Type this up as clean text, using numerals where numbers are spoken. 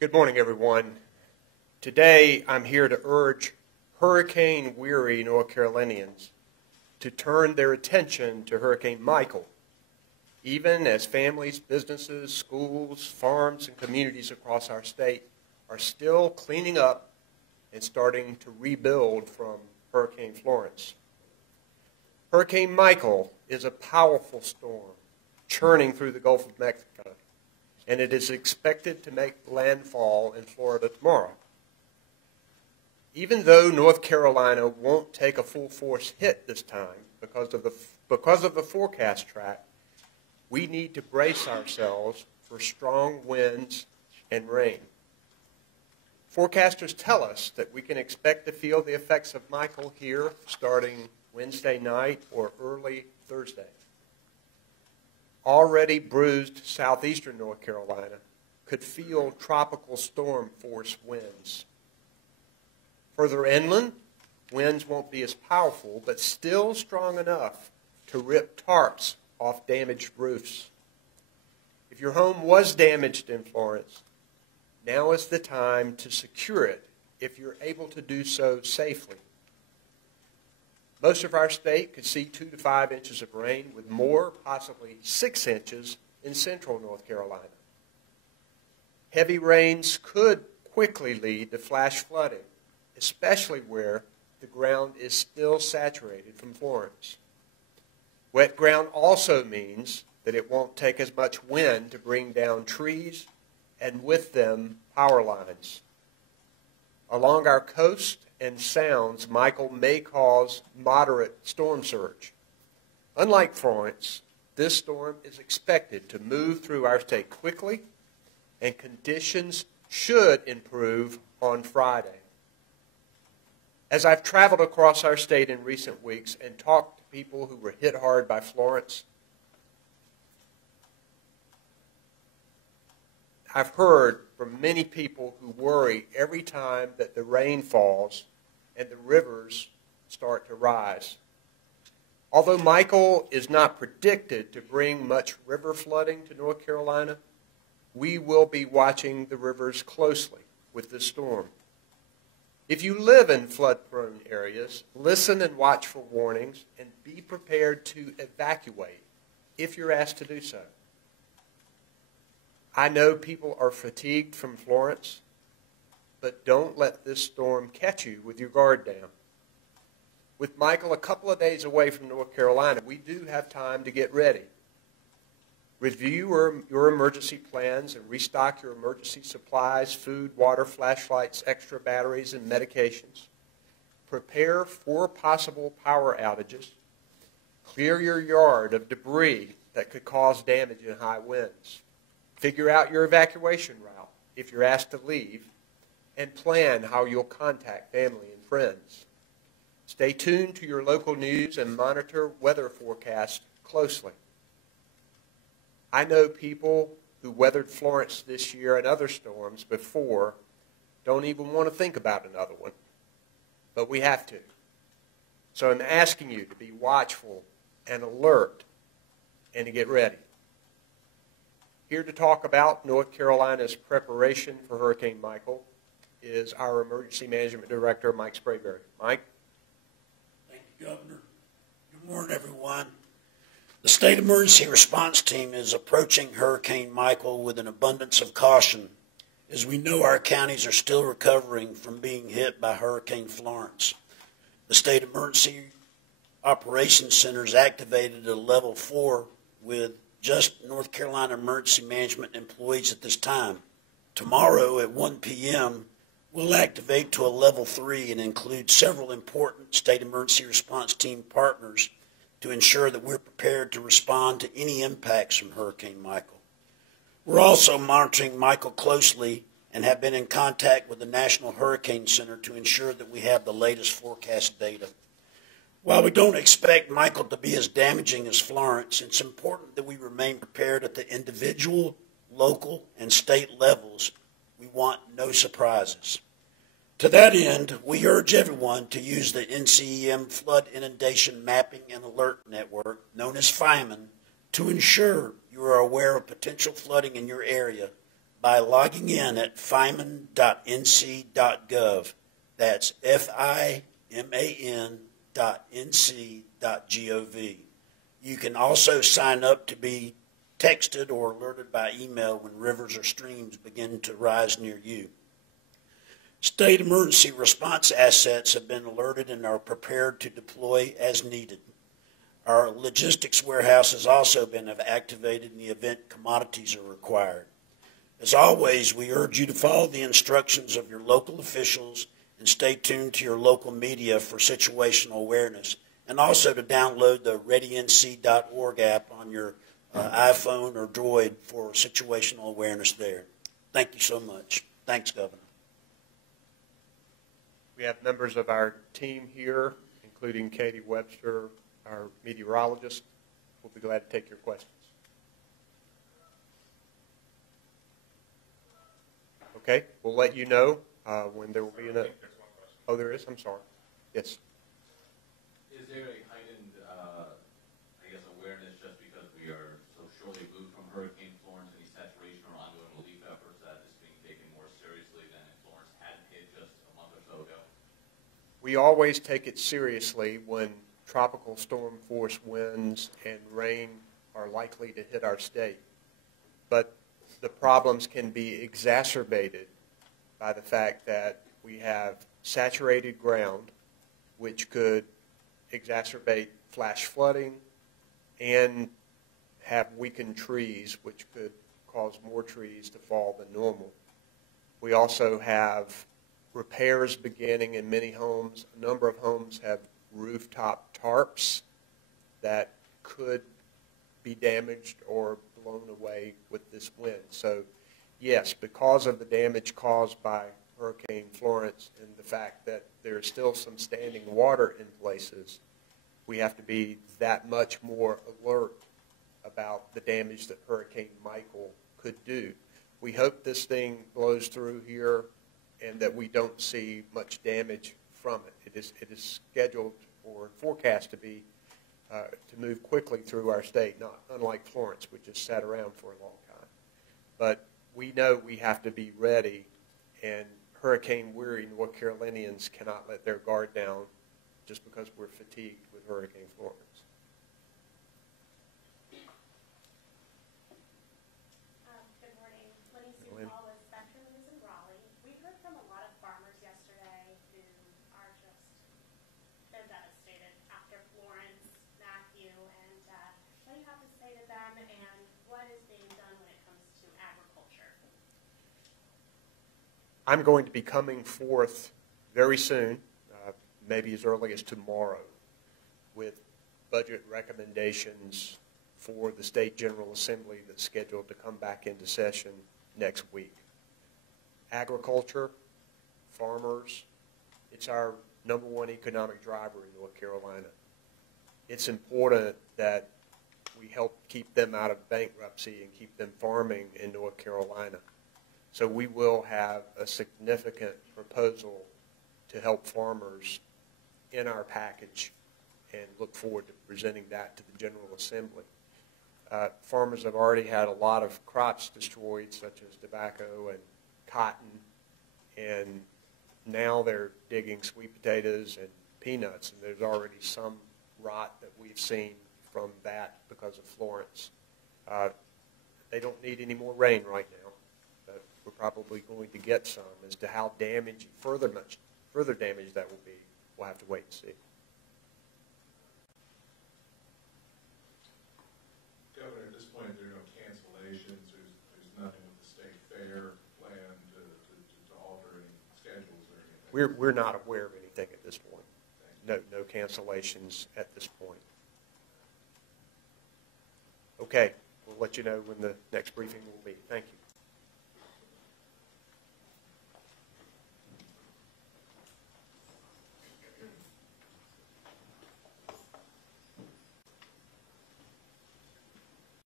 Good morning, everyone. Today, I'm here to urge hurricane-weary North Carolinians to turn their attention to Hurricane Michael, even as families, businesses, schools, farms, and communities across our state are still cleaning up and starting to rebuild from Hurricane Florence. Hurricane Michael is a powerful storm churning through the Gulf of Mexico, and it is expected to make landfall in Florida tomorrow. Even though North Carolina won't take a full force hit this time because of the forecast track, we need to brace ourselves for strong winds and rain. Forecasters tell us that we can expect to feel the effects of Michael here starting Wednesday night or early Thursday. Already bruised southeastern North Carolina could feel tropical storm force winds. Further inland, winds won't be as powerful, but still strong enough to rip tarps off damaged roofs. If your home was damaged in Florence, now is the time to secure it if you're able to do so safely. Most of our state could see 2 to 5 inches of rain, with more, possibly 6 inches, in central North Carolina. Heavy rains could quickly lead to flash flooding, especially where the ground is still saturated from Florence. Wet ground also means that it won't take as much wind to bring down trees and with them power lines. Along our coast and sounds, Michael may cause moderate storm surge. Unlike Florence, this storm is expected to move through our state quickly, and conditions should improve on Friday. As I've traveled across our state in recent weeks and talked to people who were hit hard by Florence, I've heard from many people who worry every time that the rain falls and the rivers start to rise. Although Michael is not predicted to bring much river flooding to North Carolina, we will be watching the rivers closely with this storm. If you live in flood-prone areas, listen and watch for warnings and be prepared to evacuate if you're asked to do so. I know people are fatigued from Florence, but don't let this storm catch you with your guard down. With Michael a couple of days away from North Carolina, we do have time to get ready. Review your emergency plans and restock your emergency supplies, food, water, flashlights, extra batteries, and medications. Prepare for possible power outages. Clear your yard of debris that could cause damage in high winds. Figure out your evacuation route if you're asked to leave, and plan how you'll contact family and friends. Stay tuned to your local news and monitor weather forecasts closely. I know people who weathered Florence this year and other storms before don't even want to think about another one, but we have to. So I'm asking you to be watchful and alert and to get ready. Here to talk about North Carolina's preparation for Hurricane Michael is our Emergency Management Director, Mike Sprayberry. Mike? Thank you, Governor. Good morning, everyone. The State Emergency Response Team is approaching Hurricane Michael with an abundance of caution, as we know our counties are still recovering from being hit by Hurricane Florence. The State Emergency Operations Center is activated at a level 4 with just North Carolina Emergency Management employees at this time. Tomorrow at 1 p.m., we'll activate to a level 3 and include several important State Emergency Response Team partners to ensure that we're prepared to respond to any impacts from Hurricane Michael. We're also monitoring Michael closely and have been in contact with the National Hurricane Center to ensure that we have the latest forecast data. While we don't expect Michael to be as damaging as Florence, it's important that we remain prepared at the individual, local, and state levels. We want no surprises. To that end, we urge everyone to use the NCEM Flood Inundation Mapping and Alert Network, known as FIMAN, to ensure you are aware of potential flooding in your area, by logging in at fiman.nc.gov. That's fiman.nc.gov. You can also sign up to be texted or alerted by email when rivers or streams begin to rise near you. State emergency response assets have been alerted and are prepared to deploy as needed. Our logistics warehouse has also been activated in the event commodities are required. As always, we urge you to follow the instructions of your local officials and stay tuned to your local media for situational awareness, and also to download the readync.org app on your iPhone or Droid for situational awareness there. Thank you so much. Thanks, Governor. We have members of our team here, including Katie Webster, our meteorologist. We'll be glad to take your questions. Okay, we'll let you know when there will be another. Oh, there is? I'm sorry. Yes. Is there a heightened, awareness just because we are so shortly moved from Hurricane Florence, any saturation or ongoing relief efforts that is being taken more seriously than if Florence hadn't hit just a month or so ago? We always take it seriously when tropical storm force winds and rain are likely to hit our state. But the problems can be exacerbated by the fact that we have saturated ground, which could exacerbate flash flooding and have weakened trees, which could cause more trees to fall than normal. We also have repairs beginning in many homes. A number of homes have rooftop tarps that could be damaged or blown away with this wind. So, yes, because of the damage caused by Hurricane Florence and the fact that there is still some standing water in places, we have to be that much more alert about the damage that Hurricane Michael could do. We hope this thing blows through here and that we don't see much damage from it. It is scheduled or forecast to be to move quickly through our state, not unlike Florence, which has sat around for a long time. But we know we have to be ready, and hurricane-weary North Carolinians cannot let their guard down just because we're fatigued with Hurricane Florence. Good morning. Lenny Sue Hall with Spectrum News in Raleigh. We heard from a lot of farmers yesterday who are just, they're devastated after Florence, Matthew, and what do you have to say to them and what is being done when it comes to agriculture? I'm going to be coming forth very soon, maybe as early as tomorrow, with budget recommendations for the State General Assembly that's scheduled to come back into session next week. Agriculture, farmers, it's our number one economic driver in North Carolina. It's important that we help keep them out of bankruptcy and keep them farming in North Carolina. So we will have a significant proposal to help farmers in our package and look forward to presenting that to the General Assembly. Farmers have already had a lot of crops destroyed, such as tobacco and cotton, and now they're digging sweet potatoes and peanuts, and there's already some rot that we've seen from that because of Florence. They don't need any more rain right now, but we're probably going to get some. As to how further damage that will be, we'll have to wait and see. Governor, at this point, there are no cancellations. There's nothing with the state fair planned to alter any schedules or anything. We're not aware of anything at this point. No cancellations at this point. Okay, we'll let you know when the next briefing will be. Thank you.